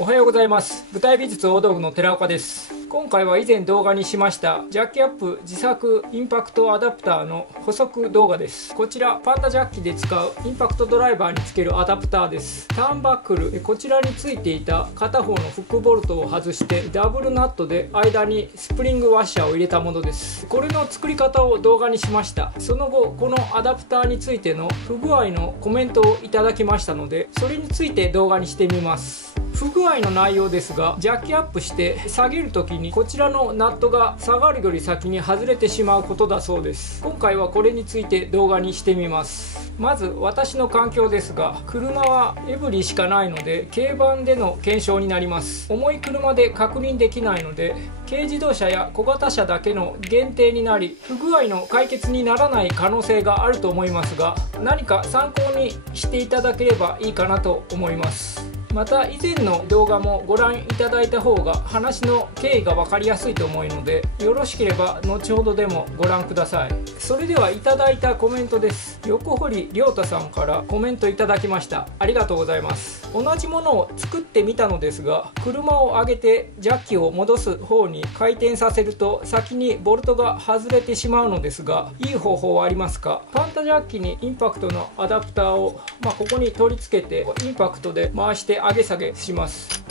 おはようございます。舞台美術大道具の寺岡です。今回は以前動画にしましたジャッキアップ自作インパクトアダプターの補足動画です。こちらパンダジャッキで使うインパクトドライバーにつけるアダプターです。ターンバックル、こちらについていた片方のフックボルトを外してダブルナットで間にスプリングワッシャーを入れたものです。これの作り方を動画にしました。その後このアダプターについての不具合のコメントをいただきましたので、それについて動画にしてみます。不具合の内容ですが、ジャッキアップして下げるときにこちらのナットが下がるより先に外れてしまうことだそうです。今回はこれについて動画にしてみます。まず私の環境ですが、車はエブリしかないので軽バンでの検証になります。重い車で確認できないので軽自動車や小型車だけの限定になり、不具合の解決にならない可能性があると思いますが、何か参考にしていただければいいかなと思います。また以前の動画もご覧いただいた方が話の経緯が分かりやすいと思うので、よろしければ後ほどでもご覧ください。それではいただいたコメントです。横堀亮太さんからコメントいただきました。ありがとうございます。同じものを作ってみたのですが、車を上げてジャッキを戻す方に回転させると先にボルトが外れてしまうのですが、いい方法はありますか？パンタジャッキにインパクトのアダプターを、ここに取り付けてインパクトで回して上げ下げします。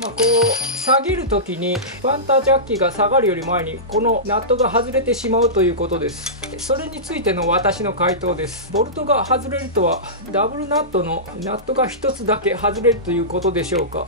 こう下げる時にパンタジャッキが下がるより前にこのナットが外れてしまうということです。それについての私の回答です。ボルトが外れるとはダブルナットのナットが1つだけ外れるということでしょうか。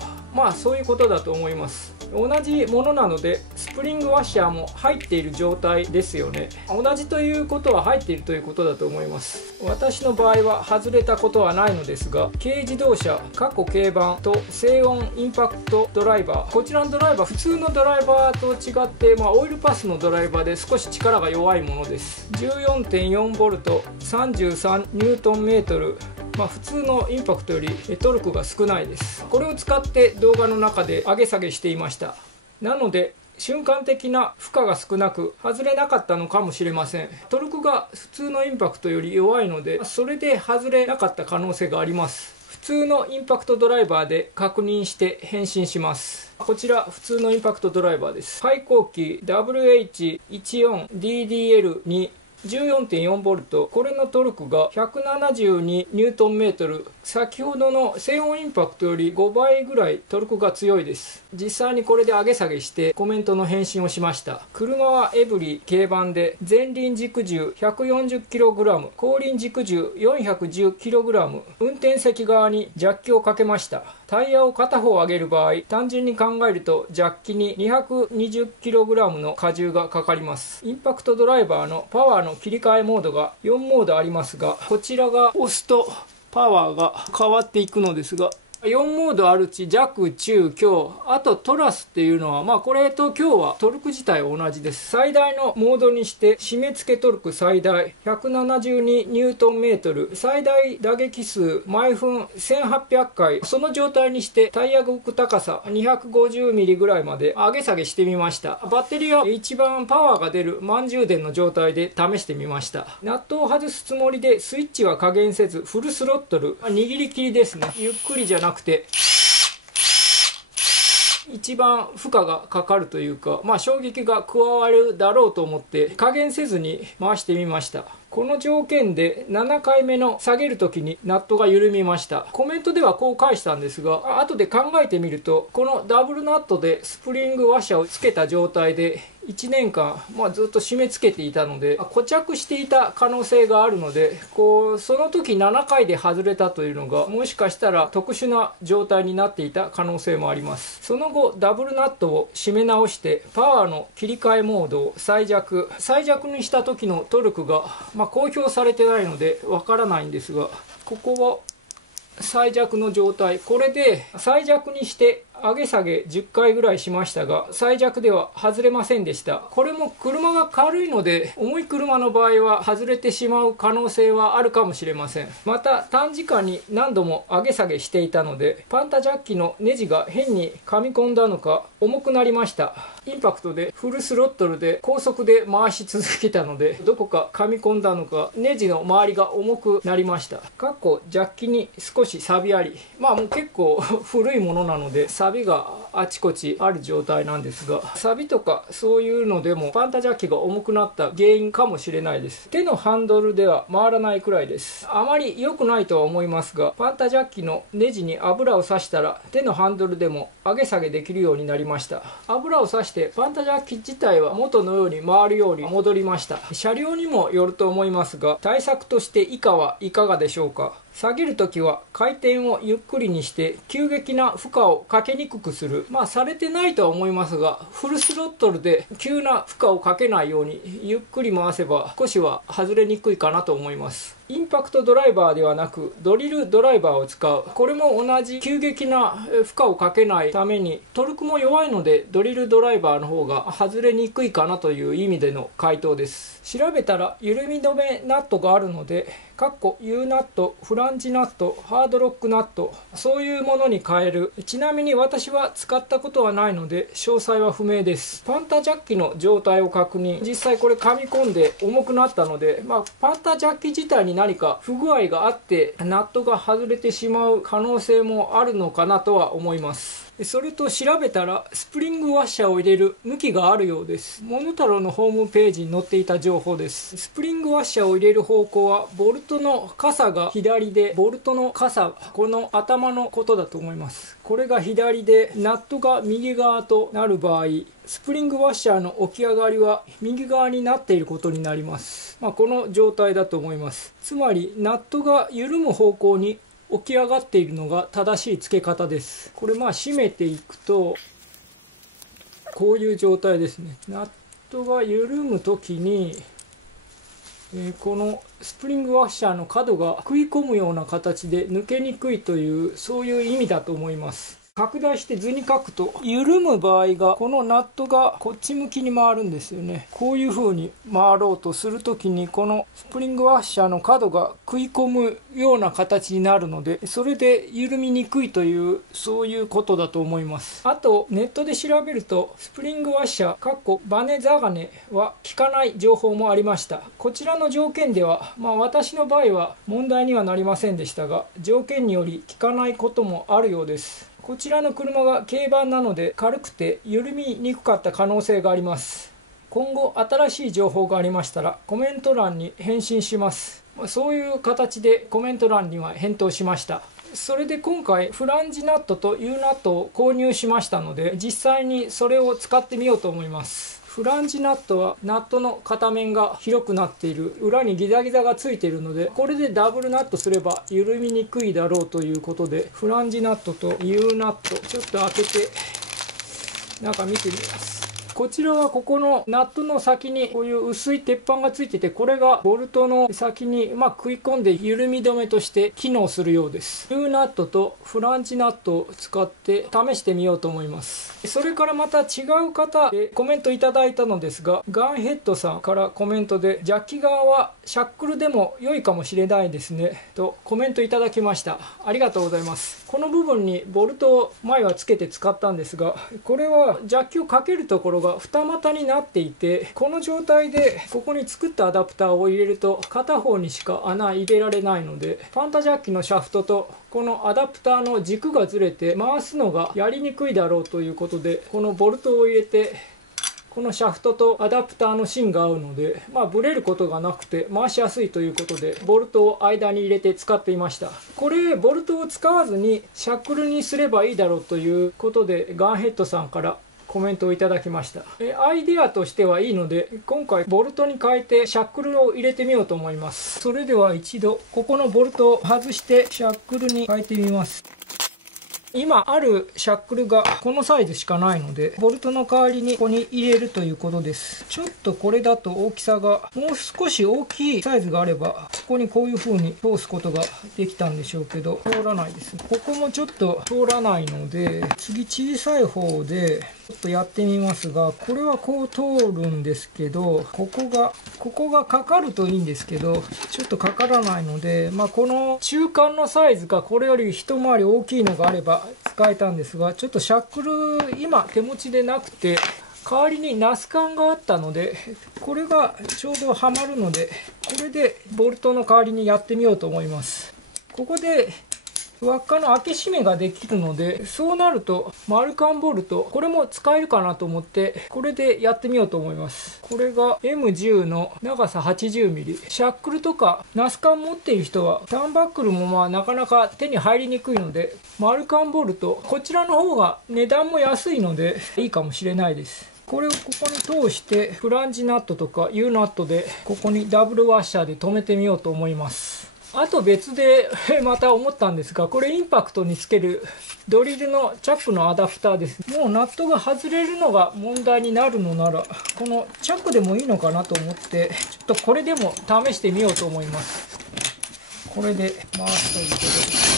そういうことだと思います。同じものなのでスプリングワッシャーも入っている状態ですよね。同じということは入っているということだと思います。私の場合は外れたことはないのですが、軽自動車軽バンと静音インパクトドライバー、こちらのドライバー普通のドライバーと違って、オイルパスのドライバーで少し力が弱いものです。 14.4V 33ニュートンメートル、普通のインパクトよりトルクが少ないです。これを使って動画の中で上げ下げしていました。なので瞬間的な負荷が少なく外れなかったのかもしれません。トルクが普通のインパクトより弱いので、それで外れなかった可能性があります。普通のインパクトドライバーで確認して返信します。こちら普通のインパクトドライバーです。最高機 WH14DDL に14.4V、 これのトルクが172ニュートンメートル、先ほどの静音インパクトより5倍ぐらいトルクが強いです。実際にこれで上げ下げしてコメントの返信をしました。車はエブリ軽バンで前輪軸重 140kg、 後輪軸重 410kg、 運転席側にジャッキをかけました。タイヤを片方上げる場合、単純に考えるとジャッキに 220kg の荷重がかかります。インパクトドライバーのパワーの切り替えモードが4モードありますが、こちらが押すとパワーが変わっていくのですが、4モードあるうち弱、中、強、あとトラスっていうのは、これと強はトルク自体は同じです。最大のモードにして締め付けトルク最大172ニュートンメートル、最大打撃数毎分1800回、その状態にしてタイヤが浮く高さ250ミリぐらいまで上げ下げしてみました。バッテリーは一番パワーが出る満充電の状態で試してみました。ナットを外すつもりでスイッチは加減せずフルスロットル、握り切りですね。ゆっくりじゃなくて一番負荷がかかるというか、衝撃が加わるだろうと思って加減せずに回してみました。この条件で7回目の下げる時にナットが緩みました。コメントではこう返したんですが、後で考えてみるとこのダブルナットでスプリングワッシャーをつけた状態で1年間、ずっと締め付けていたので固着していた可能性があるので、その時7回で外れたというのがもしかしたら特殊な状態になっていた可能性もあります。その後ダブルナットを締め直してパワーの切り替えモードを最弱にした時のトルクが、公表されてないのでわからないんですが、ここは最弱の状態、これで最弱にして上げ下げ10回ぐらいしましたが、最弱では外れませんでした。これも車が軽いので、重い車の場合は外れてしまう可能性はあるかもしれません。また短時間に何度も上げ下げしていたので、パンタジャッキのネジが変に噛み込んだのか重くなりました。インパクトでフルスロットルで高速で回し続けたので、どこか噛み込んだのかネジの周りが重くなりました。ジャッキに少し錆びあり、もう結構古いものなので錆びがあちこちある状態なんですが、錆びとかそういうのでもパンタジャッキが重くなった原因かもしれないです。手のハンドルでは回らないくらいです。あまり良くないとは思いますが、パンタジャッキのネジに油を刺したら手のハンドルでも上げ下げできるようになりました。油を刺してパンタジャッキ自体は元のように回るように戻りました。車両にもよると思いますが、対策として以下はいかがでしょうか。下げるときは回転をゆっくりにして急激な負荷をかけにくくする。されてないとは思いますが、フルスロットルで急な負荷をかけないようにゆっくり回せば少しは外れにくいかなと思います。インパクトドライバーではなくドリルドライバーを使う。これも同じ急激な負荷をかけないためにトルクも弱いので、ドリルドライバーの方が外れにくいかなという意味での回答です。調べたら緩み止めナットがあるので、U ナット、フランジナット、ハードロックナット、そういうものに変える。ちなみに私は使ったことはないので詳細は不明です。パンタジャッキの状態を確認。実際これ噛み込んで重くなったので、パンタジャッキ自体に何か不具合があってナットが外れてしまう可能性もあるのかなとは思います。それと調べたらスプリングワッシャーを入れる向きがあるようです。モノタロウのホームページに載っていた情報です。スプリングワッシャーを入れる方向はボルトの傘が左で、ボルトの傘、この頭のことだと思います。これが左でナットが右側となる場合、スプリングワッシャーの起き上がりは右側になっていることになります。この状態だと思います。つまりナットが緩む方向に起き上がっているのが正しい付け方です。これ締めていくとこういう状態ですね。ナットが緩む時に、このスプリングワッシャーの角が食い込むような形で抜けにくいという、そういう意味だと思います。拡大して図に書くと、緩む場合がこのナットがこっち向きに回るんですよね。こういう風に回ろうとするときに、このスプリングワッシャーの角が食い込むような形になるので、それで緩みにくいという、そういうことだと思います。あとネットで調べると、スプリングワッシャーバネザガネは効かない情報もありました。こちらの条件では、私の場合は問題にはなりませんでしたが、条件により効かないこともあるようです。こちらの車が軽バンなので軽くて緩みにくかった可能性があります。今後新しい情報がありましたらコメント欄に返信します。そういう形でコメント欄には返答しました。それで今回フランジナットと U ナットを購入しましたので、実際にそれを使ってみようと思います。フランジナットはナットの片面が広くなっている、裏にギザギザがついているので、これでダブルナットすれば緩みにくいだろうということで、フランジナットと U ナットちょっと開けて中見てみます。こちらはここのナットの先にこういう薄い鉄板がついてて、これがボルトの先に食い込んで緩み止めとして機能するようです。U ナットとフランジナットを使って試してみようと思います。それからまた違う方でコメントいただいたのですが、ガンヘッドさんからコメントで、ジャッキ側はシャックルでも良いかもしれないですねとコメントいただきました。ありがとうございます。この部分にボルトを前はつけて使ったんですが、これはジャッキをかけるところが二股になっていて、この状態でここに作ったアダプターを入れると片方にしか穴入れられないので、パンタジャッキのシャフトとこのアダプターの軸がずれて回すのがやりにくいだろうということで、このボルトを入れて、このシャフトとアダプターの芯が合うので、ブレることがなくて回しやすいということで、ボルトを間に入れて使っていました。これボルトを使わずにシャックルにすればいいだろうということで、ガンヘッドさんからコメントをいただきました。アイデアとしてはいいので、今回ボルトに変えてシャックルを入れてみようと思います。それでは一度ここのボルトを外してシャックルに変えてみます。今あるシャックルがこのサイズしかないので、ボルトの代わりにここに入れるということです。ちょっとこれだと大きさが、もう少し大きいサイズがあれば、ここにこういう風に通すことができたんでしょうけど、通らないです。ここもちょっと通らないので、次小さい方でちょっとやってみますが、これはこう通るんですけど、ここがかかるといいんですけど、ちょっとかからないので、この中間のサイズかこれより一回り大きいのがあれば使えたんですが、ちょっとシャックル今手持ちでなくて、代わりにナスカンがあったので、これがちょうどはまるので、これでボルトの代わりにやってみようと思います。ここで輪っかの開け閉めができるので、そうなるとマルカンボルト、これも使えるかなと思って、これでやってみようと思います。これが M10 の長さ 80mm。シャックルとかナスカン持っている人は、ターンバックルもなかなか手に入りにくいので、マルカンボルト、こちらの方が値段も安いのでいいかもしれないです。これをここに通して、フランジナットとか U ナットで、ここにダブルワッシャーで留めてみようと思います。あと別でまた思ったんですが、これインパクトにつけるドリルのチャックのアダプターです。もうナットが外れるのが問題になるのなら、このチャックでもいいのかなと思って、ちょっとこれでも試してみようと思います。これで回すということです。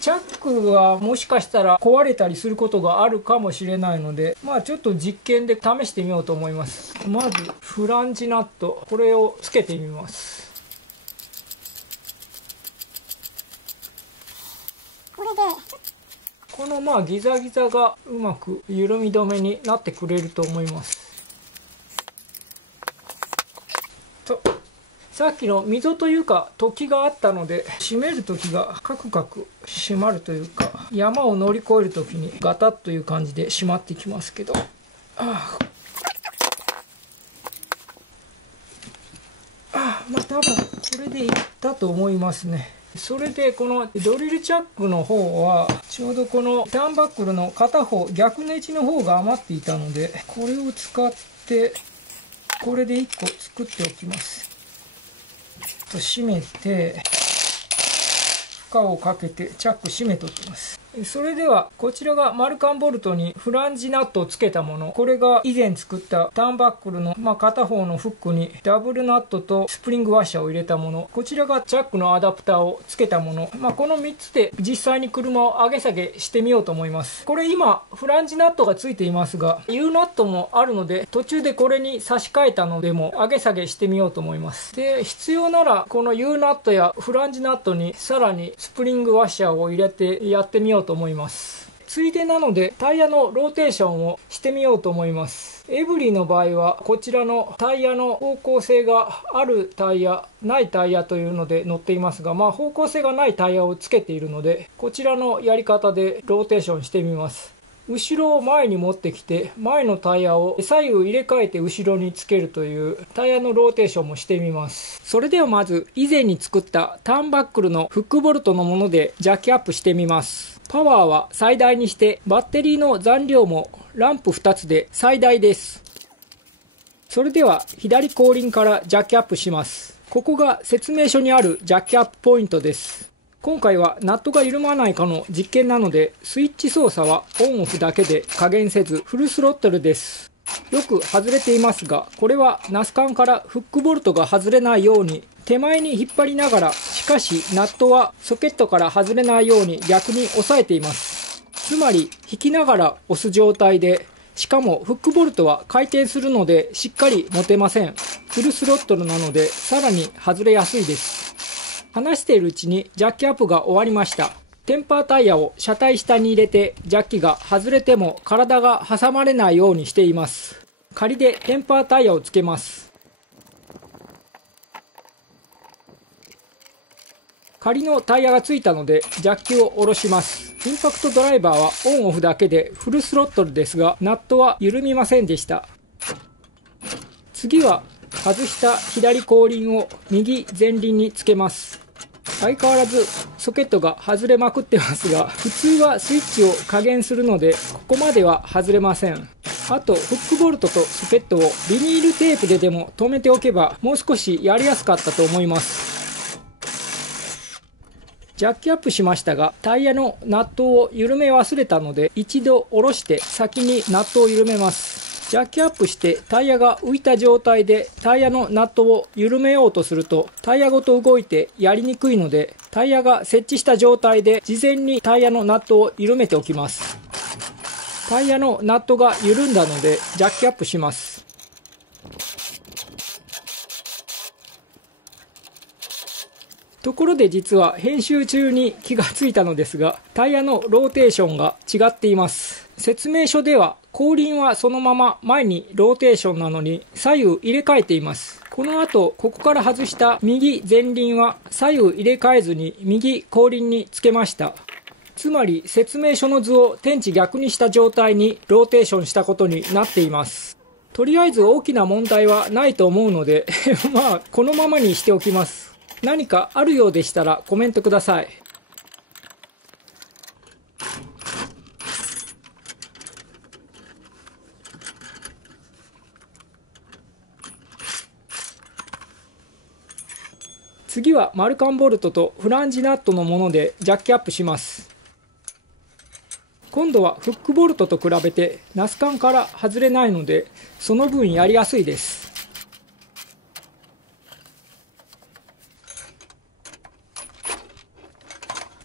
チャックはもしかしたら壊れたりすることがあるかもしれないので、ちょっと実験で試してみようと思います。まずフランジナット、これをつけてみます。これでこのギザギザがうまく緩み止めになってくれると思います。さっきの溝というか突起があったので、閉める時がカクカク閉まるというか、山を乗り越える時にガタッという感じで閉まってきますけど、多分これでいったと思いますね。それでこのドリルチャックの方は、ちょうどこのターンバックルの片方、逆ネジの方が余っていたので、これを使ってこれで1個作っておきます。閉めて、負荷をかけてチャック閉めておきます。それではこちらがマルカンボルトにフランジナットをつけたもの、これが以前作ったターンバックルの、片方のフックにダブルナットとスプリングワッシャーを入れたもの、こちらがチャックのアダプターをつけたもの、この3つで実際に車を上げ下げしてみようと思います。これ今フランジナットがついていますが、 U ナットもあるので、途中でこれに差し替えたのでも上げ下げしてみようと思います。で、必要ならこの U ナットやフランジナットにさらにスプリングワッシャーを入れてやってみようと思います。ついでなのでタイヤのローテーションをしてみようと思います。エブリィの場合はこちらのタイヤの方向性があるタイヤ、ないタイヤというので載っていますが、方向性がないタイヤをつけているので、こちらのやり方でローテーションしてみます。後ろを前に持ってきて、前のタイヤを左右入れ替えて後ろにつけるというタイヤのローテーションもしてみます。それではまず以前に作ったターンバックルのフックボルトのものでジャッキアップしてみます。パワーは最大にして、バッテリーの残量もランプ2つで最大です。それでは左後輪からジャッキアップします。ここが説明書にあるジャッキアップポイントです。今回はナットが緩まないかの実験なので、スイッチ操作はオンオフだけで加減せずフルスロットルです。よく外れていますが、これはナスカンからフックボルトが外れないように手前に引っ張りながら、しかしナットはソケットから外れないように逆に押さえています。つまり引きながら押す状態で、しかもフックボルトは回転するのでしっかり持てません。フルスロットルなのでさらに外れやすいです。話しているうちにジャッキアップが終わりました。テンパータイヤを車体下に入れて、ジャッキが外れても体が挟まれないようにしています。仮でテンパータイヤをつけます。仮のタイヤがついたのでジャッキを下ろします。インパクトドライバーはオンオフだけでフルスロットルですが、ナットは緩みませんでした。次は外した左後輪を右前輪につけます。相変わらずソケットが外れまくってますが、普通はスイッチを加減するのでここまでは外れません。あとフックボルトとソケットをビニールテープででも留めておけばもう少しやりやすかったと思います。ジャッキアップしましたが、タイヤのナットを緩め忘れたので、一度下ろして先にナットを緩めます。ジャッキアップしてタイヤが浮いた状態でタイヤのナットを緩めようとすると、タイヤごと動いてやりにくいので、タイヤが設置した状態で事前にタイヤのナットを緩めておきます。タイヤのナットが緩んだのでジャッキアップします。ところで実は編集中に気がついたのですが、タイヤのローテーションが違っています。説明書では後輪はそのまま前にローテーションなのに左右入れ替えています。この後ここから外した右前輪は左右入れ替えずに右後輪につけました。つまり説明書の図を天地逆にした状態にローテーションしたことになっています。とりあえず大きな問題はないと思うのでまあこのままにしておきます。何かあるようでしたらコメントください。次はマルカンボルトとフランジナットのものでジャッキアップします。今度はフックボルトと比べてナスカンから外れないので、その分やりやすいです。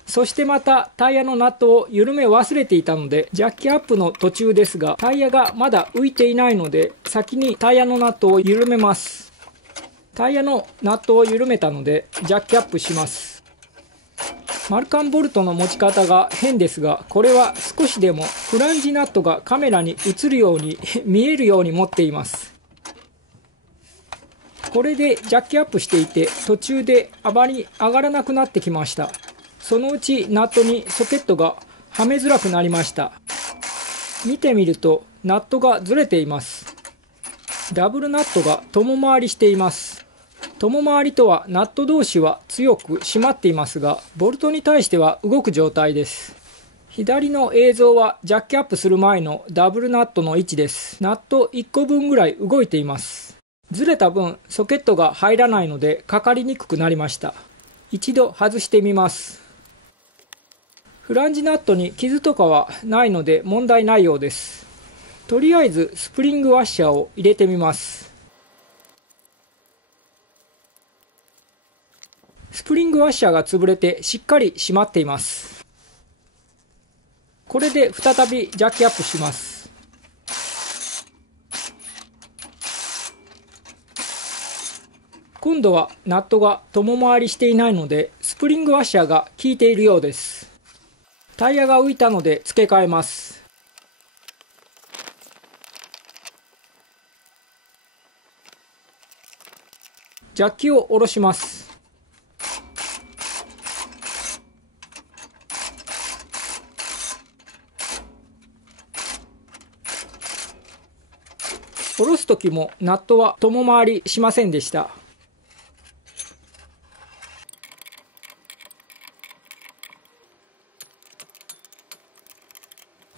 そしてまたタイヤのナットを緩め忘れていたので、ジャッキアップの途中ですがタイヤがまだ浮いていないので、先にタイヤのナットを緩めます。タイヤのナットを緩めたのでジャッキアップします。マルカンボルトの持ち方が変ですが、これは少しでもフランジナットがカメラに映るように見えるように持っています。これでジャッキアップしていて途中であまり上がらなくなってきました。そのうちナットにソケットがはめづらくなりました。見てみるとナットがずれています。ダブルナットが共回りしています。共回りとはナット同士は強く締まっていますが、ボルトに対しては動く状態です。左の映像はジャッキアップする前のダブルナットの位置です。ナット1個分ぐらい動いています。ずれた分ソケットが入らないのでかかりにくくなりました。一度外してみます。フランジナットに傷とかはないので問題ないようです。とりあえずスプリングワッシャーを入れてみます。スプリングワッシャーが潰れてしっかり締まっています。これで再びジャッキアップします。今度はナットが共回りしていないのでスプリングワッシャーが効いているようです。タイヤが浮いたので付け替えます。ジャッキを下ろします。下ろす時もナットは共回りしませんでした。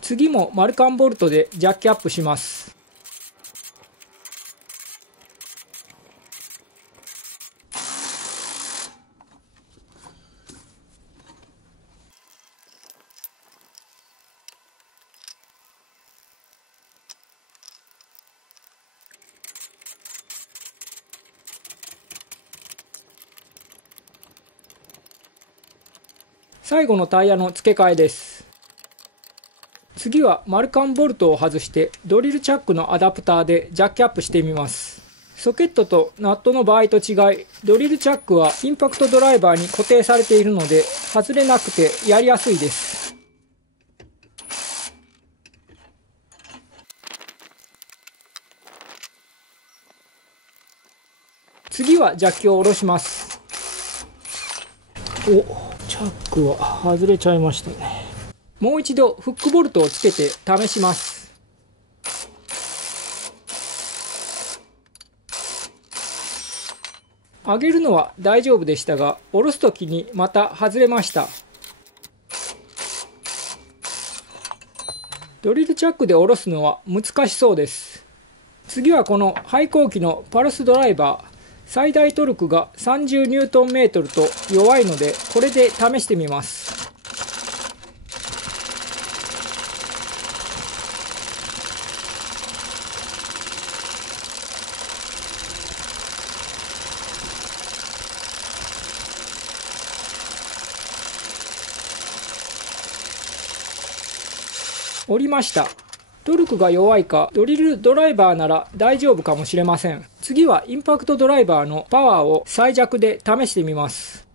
次もマルカンボルトでジャッキアップします。最後のタイヤの付け替えです。次はマルカンボルトを外してドリルチャックのアダプターでジャッキアップしてみます。ソケットとナットの場合と違い、ドリルチャックはインパクトドライバーに固定されているので外れなくてやりやすいです。次はジャッキを下ろします。お、チャックは外れちゃいましたね。もう一度フックボルトをつけて試します。上げるのは大丈夫でしたが、下ろすときにまた外れました。ドリルチャックで下ろすのは難しそうです。次はこの廃校機のパルスドライバー、最大トルクが30ニュートンメートルと弱いので、これで試してみます。折りました。トルクが弱いかドリルドライバーなら大丈夫かもしれません。次はインパクトドライバーのパワーを最弱で試してみます。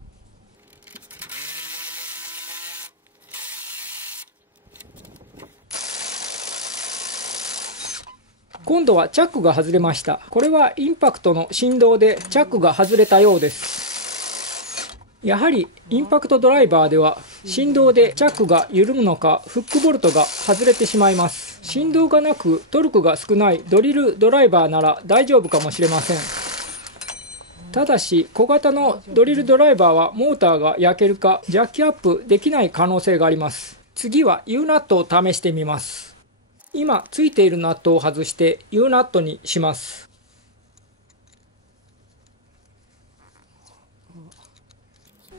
今度はチャックが外れました。これはインパクトの振動でチャックが外れたようです。やはりインパクトドライバーでは振動でチャックが緩むのかフックボルトが外れてしまいます。振動がなくトルクが少ないドリルドライバーなら大丈夫かもしれません。ただし小型のドリルドライバーはモーターが焼けるかジャッキアップできない可能性があります。次は U ナットを試してみます。今ついているナットを外して U ナットにします。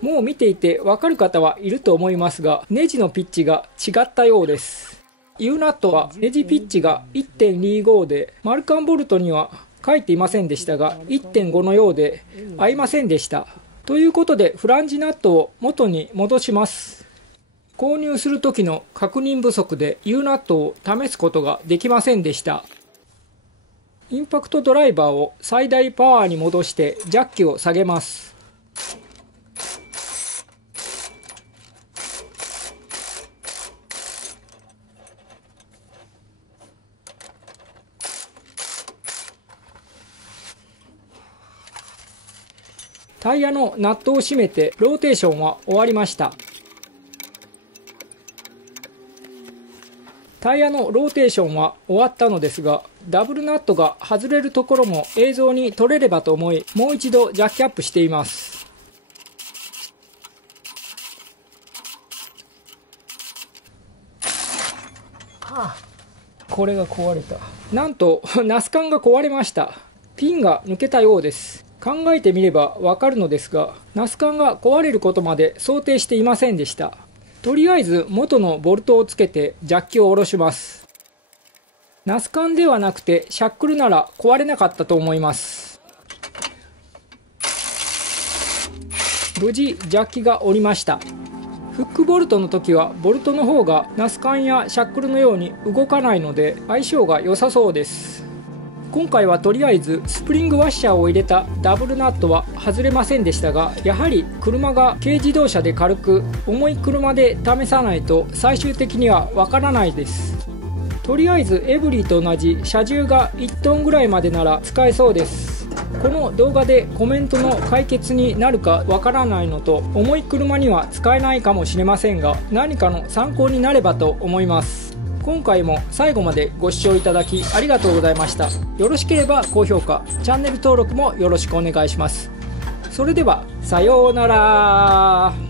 もう見ていてわかる方はいると思いますが、ネジのピッチが違ったようです。U ナットはネジピッチが 1.25 で、マルカンボルトには書いていませんでしたが、1.5 のようで合いませんでした。ということでフランジナットを元に戻します。購入する時の確認不足で U ナットを試すことができませんでした。インパクトドライバーを最大パワーに戻してジャッキを下げます。タイヤのナットを閉めてローテーションは終わりました。タイヤのローテーションは終わったのですが、ダブルナットが外れるところも映像に撮れればと思い、もう一度ジャッキアップしています。これが壊れた。なんとナス管が壊れました。ピンが抜けたようです。考えてみればわかるのですが、ナス管が壊れることまで想定していませんでした。とりあえず元のボルトをつけてジャッキを下ろします。ナス管ではなくてシャックルなら壊れなかったと思います。無事ジャッキが下りました。フックボルトの時はボルトの方がナス管やシャックルのように動かないので相性が良さそうです。今回はとりあえずスプリングワッシャーを入れたダブルナットは外れませんでしたが、やはり車が軽自動車で軽く重い車で試さないと最終的にはわからないです。とりあえずエブリィと同じ車重が1トンぐらいまでなら使えそうです。この動画でコメントの解決になるかわからないのと、重い車には使えないかもしれませんが、何かの参考になればと思います。今回も最後までご視聴いただきありがとうございました。よろしければ高評価、チャンネル登録もよろしくお願いします。それではさようなら。